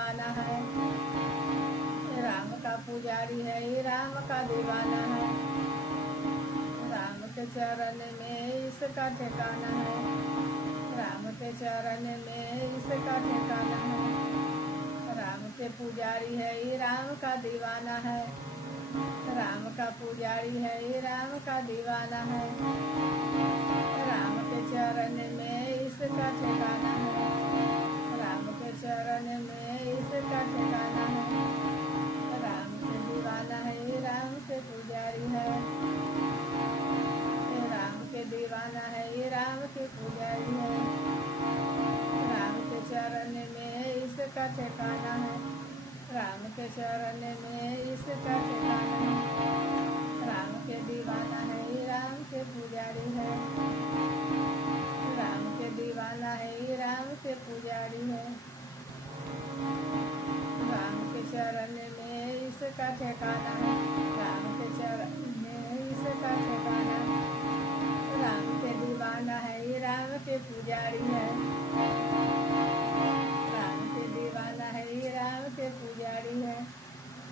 दीवाना है, राम का पुजारी है, ये राम का दीवाना है। राम के चरण में इसका ठिकाना है, राम के चरण में इसका ठिकाना है। राम के पुजारी है, ये राम का दीवाना है, राम का पुजारी है, ये राम का दीवाना है। राम के चरण में इसका ठिकाना है, राम के चरण में इसका ठिकाना है। राम के दीवाना है, ये राम के पुजारी है, ये राम के दीवाना है, ये राम के पुजारी है। राम के चरण में इसका ठिकाना है, राम के चरण में इसका ठिकाना है। राम के दीवाना है, ये राम के पुजारी है, राम के दीवाना है, ये राम के पुजारी है। राम के चरण में इसका ठिकाना है, राम के चरण में इसका ठिकाना है। राम के दीवाना है, ये राम के पुजारी है, राम के दीवाना है, ये राम के पुजारी है।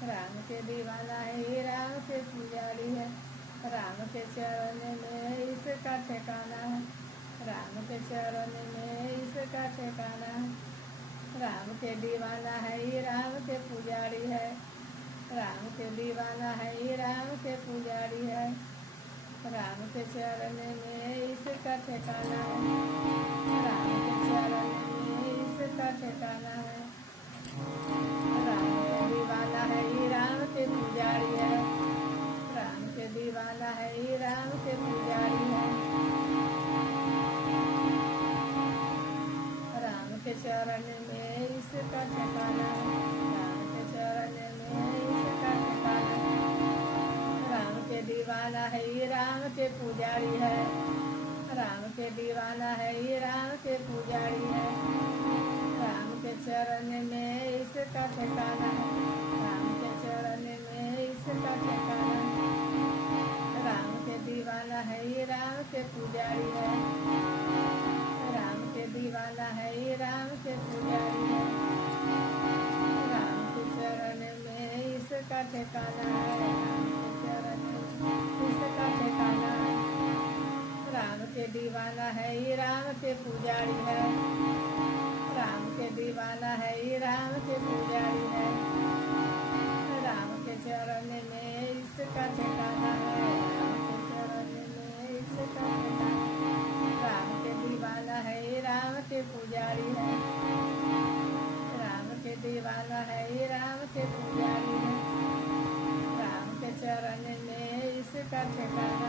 राम के दीवाना है, ये राम के पुजारी है। राम के चरण में इसका ठिकाना है, राम के चरण में इसका ठिकाना है। राम के दीवाना है, ये राम के पुजारी है, राम के दीवाना है, ये राम के पुजारी है। राम के चरण में इसका ठिकाना है, राम के चरण में इसका ठिकाना है। राम के दीवाना है, ये राम के पुजारी है, राम के दीवाना है, ये राम के पुजारी है। राम के चरण में इसका ठिकाना है, राम के चरण में इसका ठिकाना है। राम के दीवाना है, ये राम के पुजारी है, राम के दीवाना है, ये राम के पुजारी है। राम के चरण में इसका ठिकाना है, राम के चरण में इसका ठिकाना है। राम के दीवाना है, ये राम के पुजारी है, राम के दीवाना है, ये राम के पुजारी है। राम के चरण में इसका ठिकाना है, राम के चरण में इसका ठिकाना है। राम के दीवाना है, ये राम के पुजारी है, राम के दीवाना है, ये राम के पुजारी है। राम के चरण में इसका ठिकाना है, राम के चरण में इसका ठिकाना है। राम के दीवाना है, ये राम के पुजारी है, राम के दीवाना है, ये राम के पुजारी है। राम के चरण में इसका ठिकाना